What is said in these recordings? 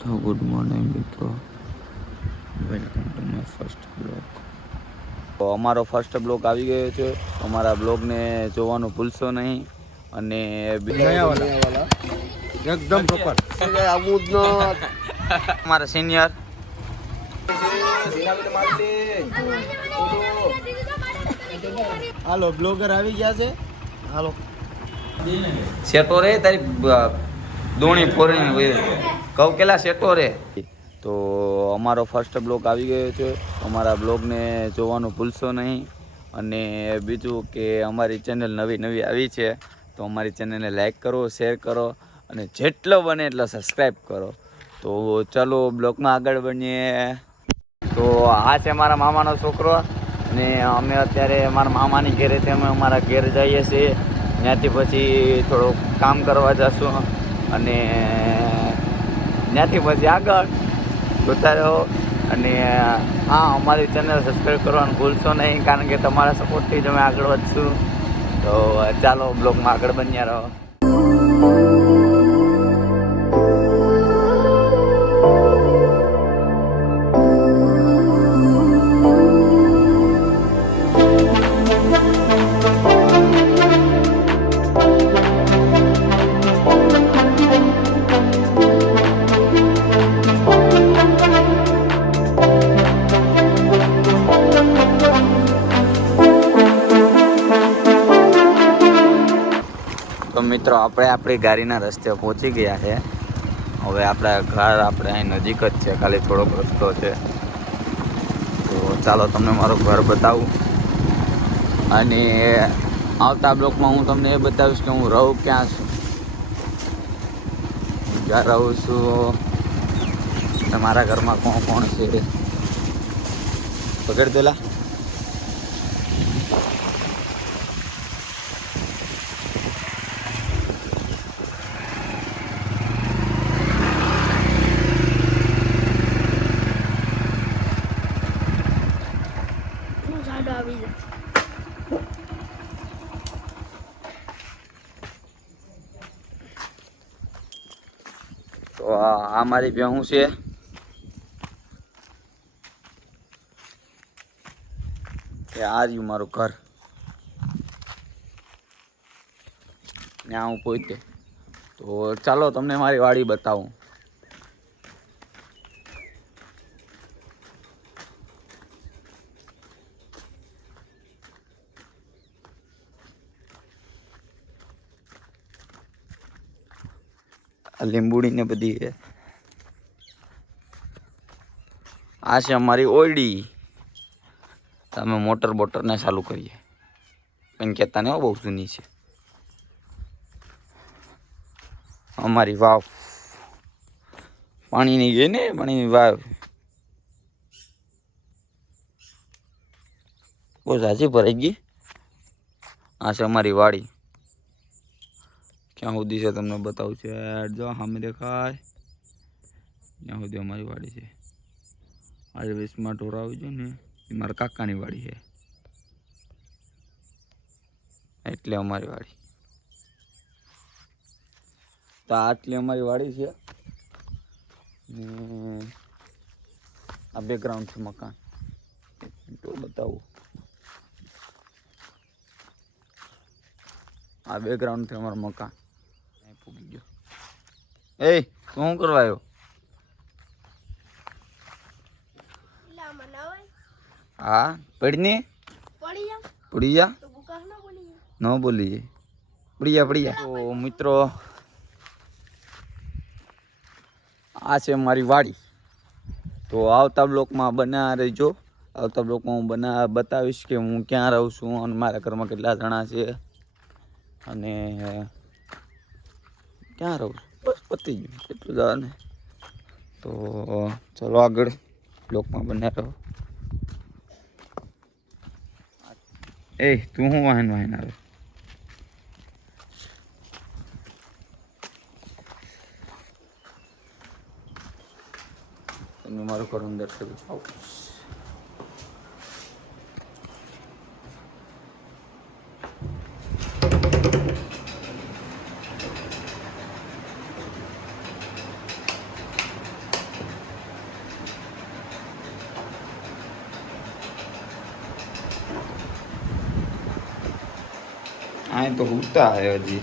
તો good morning મિત્રો, welcome to my first blog. તો અમારો ફર્સ્ટ બ્લોગ આવી ગયો છે. અમારા બ્લોગને જોવાનું ભૂલશો નહીં. અને એકદમ પ્રોપર અમારા સિનિયર હાલો બ્લોગર આવી ગયા છે. હાલો સેટો રે તારી દોણી ફોરીને કહું કેલા સેટો રે. તો અમારો ફર્સ્ટ બ્લોગ આવી ગયો છે. અમારા બ્લોગને જોવાનું ભૂલશો નહીં. અને બીજું કે અમારી ચેનલ નવી આવી છે, તો અમારી ચેનલને લાઈક કરો, શેર કરો અને જેટલો બને એટલો સબસ્ક્રાઈબ કરો. તો ચાલો બ્લોગમાં આગળ બનીએ. તો આ છે મારા મામાનો છોકરો અને અમે અત્યારે મારા મામાની ઘરેથી અમે અમારા ઘેર જઈએ છીએ. ત્યાંથી પછી થોડુંક કામ કરવા જશું અને ત્યાંથી પછી આગળ જોતા રહો. અને હા, અમારી ચેનલ સબસ્ક્રાઈબ કરવાનું ભૂલશો નહીં, કારણ કે તમારા સપોર્ટથી જ અમે આગળ વધશું. તો ચાલો બ્લોગમાં આગળ બન્યા રહો. તો મિત્રો, આપણે આપણી ગાડીના રસ્તે પહોંચી ગયા છે. હવે આપણા ઘર આપણે અહીં નજીક જ છે, ખાલી થોડોક રસ્તો છે. તો ચાલો તમને મારું ઘર બતાવું. અને આવતા બ્લોકમાં હું તમને એ બતાવીશ કે હું રહું ક્યાં છું, ક્યાં રહું છું, મારા ઘરમાં કોણ કોણ છે. પકડ દેલા. તો આ મારી ભેહું છે. કે આ રહ્યું મારું ઘર. ત્યાં હું પહોંચે. તો ચાલો તમને મારી વાડી બતાવું. લીંબુડી ને બધી છે. આ છે અમારી ઓયડી. તમે મોટર બોટરને ચાલુ કરીએ, પણ કહેતા ને બહુ જૂની છે. અમારી વાવ પાણીની ગઈ ને, પાણીની વાવ બહુ ઝાઝી ભરાઈ ગઈ. આ છે અમારી વાડી. ક્યાં સુધી છે તમને બતાવું છે. જો સામે દેખાય ત્યાં સુધી અમારી વાડી છે. આજે વીસમાં ઢોરા આવી જાય ને, એ મારા કાકાની વાડી છે, એટલે અમારી વાડી. તો આટલી અમારી વાડી છે. આ બેકગ્રાઉન્ડ છે મકાન. તો બતાવું, આ બેકગ્રાઉન્ડ છે અમારું મકાન. પૂગી ગયો. એ તું શું કરવા આવ્યો? હા, પડી જા ન બોલી પડી જા. તો મિત્રો, આ છે મારી વાડી. તો આવતા બ્લોકમાં બના રહેજો. આવતા બ્લોકમાં હું બતાવીશ કે હું ક્યાં રહું છું અને મારા ઘરમાં કેટલા જણા છે અને ક્યાં રહું છું. બસ પતી ગયું, કેટલું જવા ને. તો ચલો આગળ બ્લોકમાં બન્યા રહો. એ તું શું વાહન આવે? તમે મારું ઘર અંદર કરી જાઓ. અહીં તો હુતા હે હજી.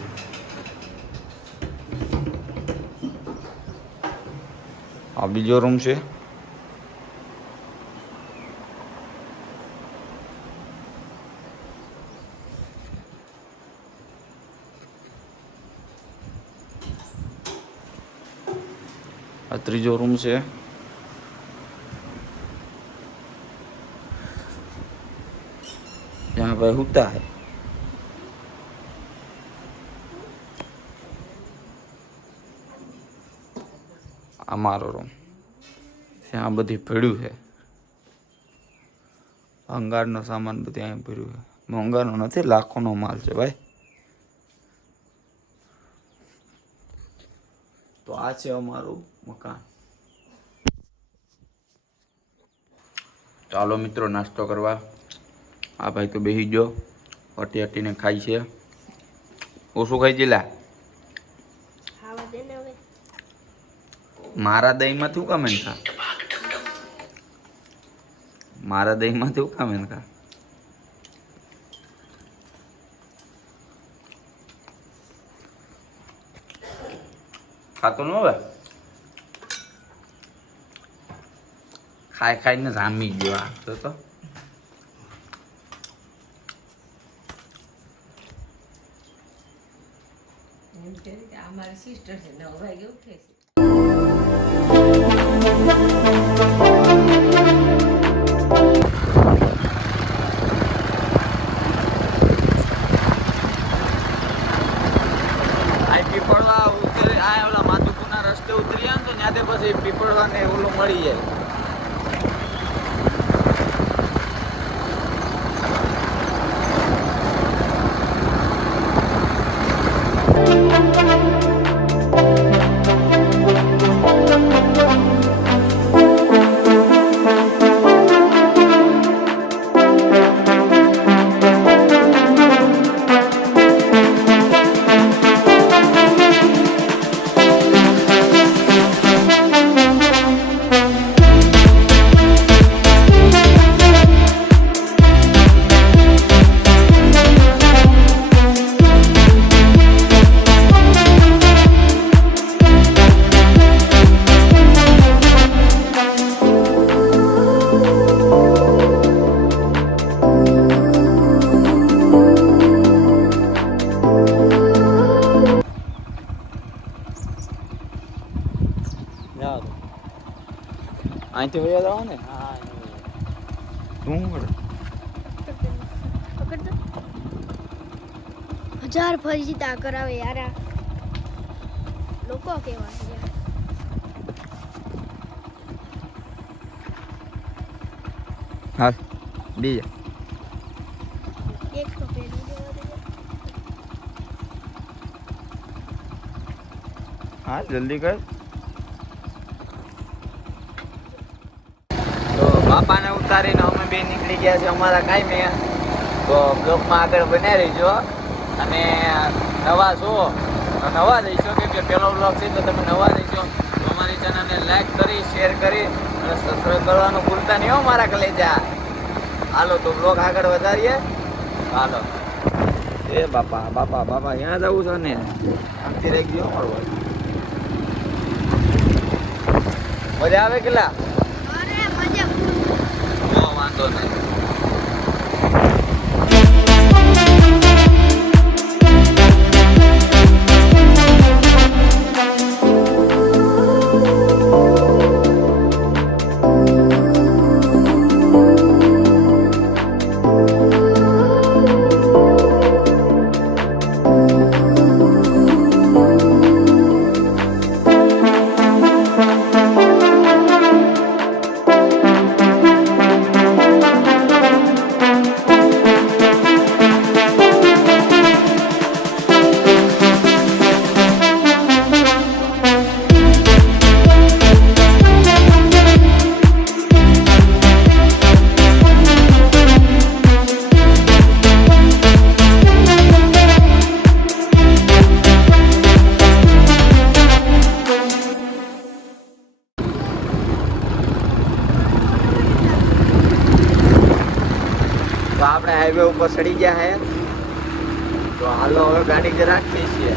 આ બીજો રૂમ છે. આ ત્રીજો રૂમ છે. यहाँ पे होता है. અમારો રૂમ ત્યાં બધી પડ્યું છે. ભંગારનો સામાન બધું અહીં પડ્યું છે. ભંગારનો નથી, લાખોનો માલ છે ભાઈ. તો આ છે અમારું મકાન. ચાલો મિત્રો નાસ્તો કરવા. આ ભાઈ તો બેસી ગયો, હટી હટીને ખાય છે. ઓછું ખાઈ જેલા મારા દહીંમાંથી હું કામે ખા, મારા દહીંમાંથી હું કામે ખા. ખાતો ન હવે, ખાઈ ખાઈને જામી ગયો. આ તો અમારી સિસ્ટર છે 9 વાગે ઉઠે છે. પીપળવા ઉતરી આ ઓલા માધુપુરના રસ્તે ઉતરી ને તો ત્યાંથી પછી પીપળવા ને ઓલું મળી જાય. અહીંથી વયા જાવ ને. હા શું કરે? 1000 ફજીતા કરાવે યાર આ લોકો કેવા છે યાર. હા બીજા એક તો પેલું દેવા દે. હા જલ્દી કર. તો બાપાને ઉતારીને અમે બે નીકળી ગયા છે અમારા કાંઈ મેં. તો બ્લોકમાં આગળ બનાવી રહીજો અને નવા છો તો નવા રહીશો કે પેલો બ્લોગ છે તો તમે નવા રહીશો તો અમારી ચેનલને લાઈક કરી શેર કરી અને સબસ્ક્રાઈબ કરવાનું ભૂલતા નહીં હો મારા કલેજા. હાલો તો બ્લોગ આગળ વધારીએ. હાલો એ બાપા બાપા બાપા ત્યાં જવું છે ને આમથી રહી ગયો મળવા. મજા આવે કેટલા? અરે મજા વાંધો નહીં. તો આપણે હાઈવે ઉપર ચડી ગયા હે. તો તો હાલો હવે ગાડી કે રાખીએ છીએ.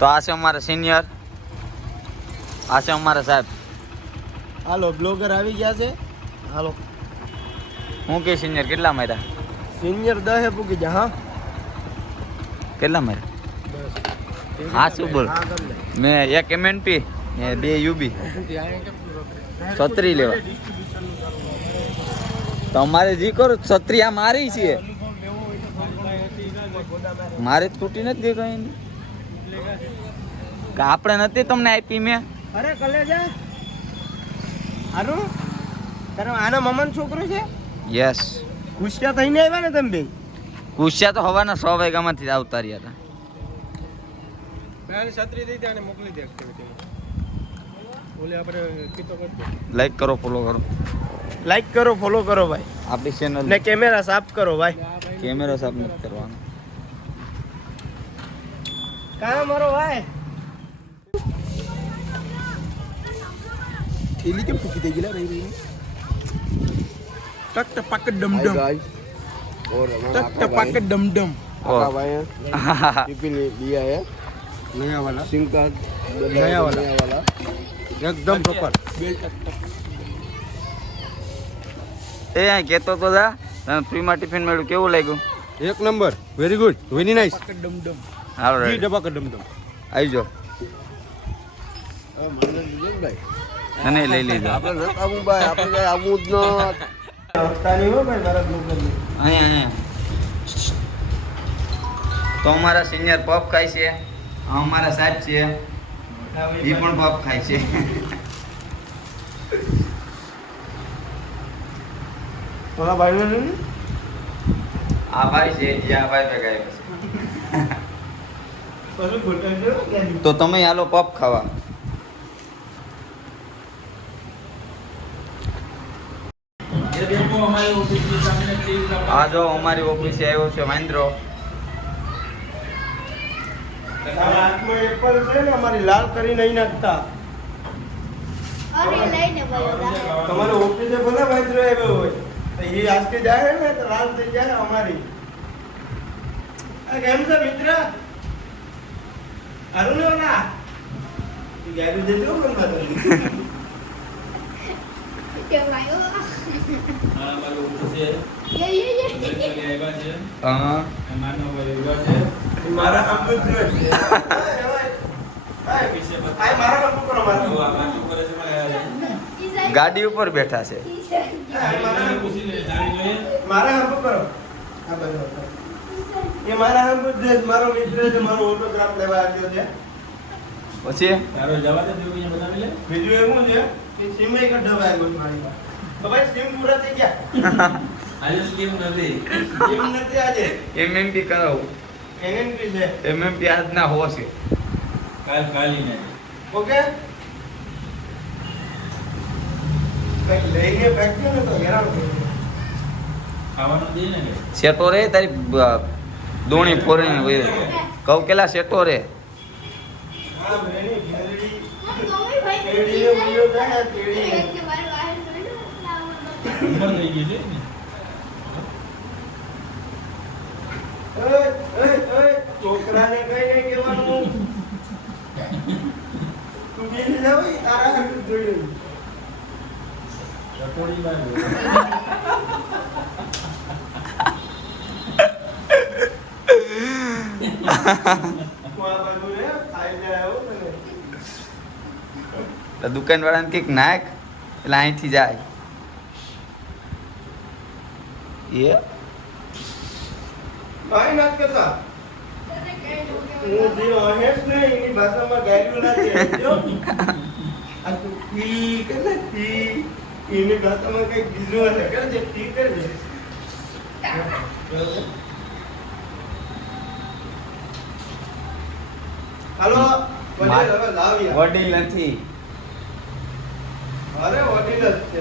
તો આ છે અમારા સિનિયર, આ છે અમારા સાહેબ. હાલો બ્લોગર આવી ગયા છે. હાલો હું કે સિનિયર કેટલા માર્યા? સિનિયર 10 પૂકી જા. હા કેટલા માર્યા? હા શું બોલ, મેં એક MNP ને 2 UB 36 લેવા. તમારે જી કરો 36 આ મારી છે, મારે તૂટી નથી ગઈ કઈ. આપણે નથી તમને આપી મેં. અરે કલેજા હારું તારો આના મામાનો છોકરો છે. યસ, ગુસ્સા થઈને આવ્યા ને તમે બે? ગુસ્સા તો હવાના 6 વાગ્યામાંથી આવતા રહ્યા હતા. પહેલી છત્રી દઈ દે અને મોકલી દે એક્ટિવિટીમાં. ઓલે આપણે કીતો કરજો. લાઈક કરો, ફોલો કરો, લાઈક કરો, ફોલો કરો ભાઈ. આપણી ચેનલ ને કેમેરા સાફ કરો ભાઈ. કેમેરો સાફ નથી કરવાનો. કાં મારો ભાઈ થેલી કેમ ફૂકી દઈ ગયેલા રહી રહી ટક ટપાક ડમડમ टक टपाक डम डम लिया है नया वाला सिम कार्ड नया वाला एकदम प्रॉपर એ આ કહેતો તો જા તને ફ્રીમાં ટિફિન મળ્યું, કેવું લાગ્યું? एक number very good very nice डम डम હાલો जी રેડી, डबा का डम डम આવી જાઓ. અને લઈ લીધો. આપણે નથી આવું ભાઈ, આપણે કઈ આવું જ ન તારી હો ભાઈ મારા બ્લોગર ની અહીંયા તો અમારા સિનિયર પફ ખાય છે, આ અમારા સાહેબ છે, એ પણ પફ ખાય છે. થોડા ભાઈ ને આ ભાઈ છે, જે આ ભાઈ ભેગા આવ્યા પછી ગોટા જો છે. તો તમે હાલો પફ ખાવા. આ જો અમારી ઓફિસે આવ્યો છે મહેન્દ્રો. હાથમાં એપલ છે ને અમારી લાલ કરી નહીં નાખતા. અરે લઈને ભાઈ તમારે ઓફિસે ભલે વાંદરો આવ્યો હોય તો એ આજકે જાય ને તો લાલ થઈ જાય અમારી. આ કેમ છે મિત્ર? હારું ને ઓલા તું ગાડી દેજો મને બાદ કે ભાઈ હા મારા કામ તો જોઈએ આ મારા કામ કરો મારા ગાડી ઉપર બેઠા છે. મારા હામ કરો. આ બાજુ એ મારા હામ જ મારો મિત્ર છે, મારો ઓટોગ્રાફ લેવા આવ્યો છે. પછી બીજું એવું છે કે સિમ એક ડબ્બા આવ્યો છે મારી પાસે. તો ભાઈ સિમ પૂરા થઈ ગયા. સિમ નથી આજે MMP કરાવું. NNP છે. MMP આજના હો છે. ઓકે કઈક લઈને ફેંક્યો ને તો હેરાન થઈ જાય. સેટો રે તારી દોણી ફોરીને વહી કહું કેલા સેટો રે. હા બેની ઘેરડી તો ભાઈ કેડીનો વિડિયો થાય કેડી કે મારું વાહન છોકરાને કઈ નહીં કહેવાનું. તું બેસી જાવ તારા હાથું જોઈ દુકાન વાળાને કઈક નાખ એટલે અહીંથી જાય. એ કાઈ નાખ કરતા હું જે ઓહેસ ને એની ભાષામાં ગાયરું ના દે જો આ તું ઠીક ને ઠીક એની ભાષામાં કઈ બીજું હશે કરજે ઠીક કરજે. હાલો વડીલ હવે લાવ્યા. વડીલ નથી. અરે વડીલ જ છે.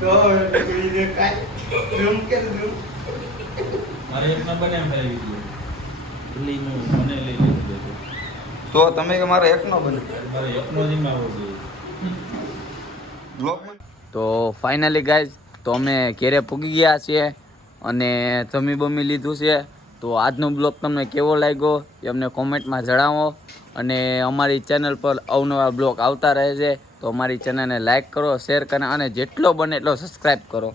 તો ટુકડી દે કાઈ ઝૂમ કર ઝૂમ મારે એક નંબર એમ થઈ ગયું દિલ્હીનું મને લઈ લીધું તો તમે કે મારો એકનો બને મારે એકનો જ આવો જોઈએ તો ફાઇનલી ગાઈઝ તો અમે ઘેરે પૂગી ગયા છીએ અને જમી બમી લીધું છે. તો આજનો બ્લોગ તમને કેવો લાગ્યો એ અમને કોમેન્ટમાં જણાવો અને અમારી ચેનલ પર અવનવા બ્લોગ આવતા રહે છે. તો અમારી ચેનલને લાઈક કરો, શેર કરો અને જેટલો બને એટલો સબસ્ક્રાઈબ કરો.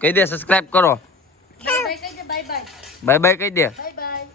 કહી દે સબસ્ક્રાઈબ કરો. બાય બાય કહી દે બાય બાય બાય બાય કહી દે. Bye bye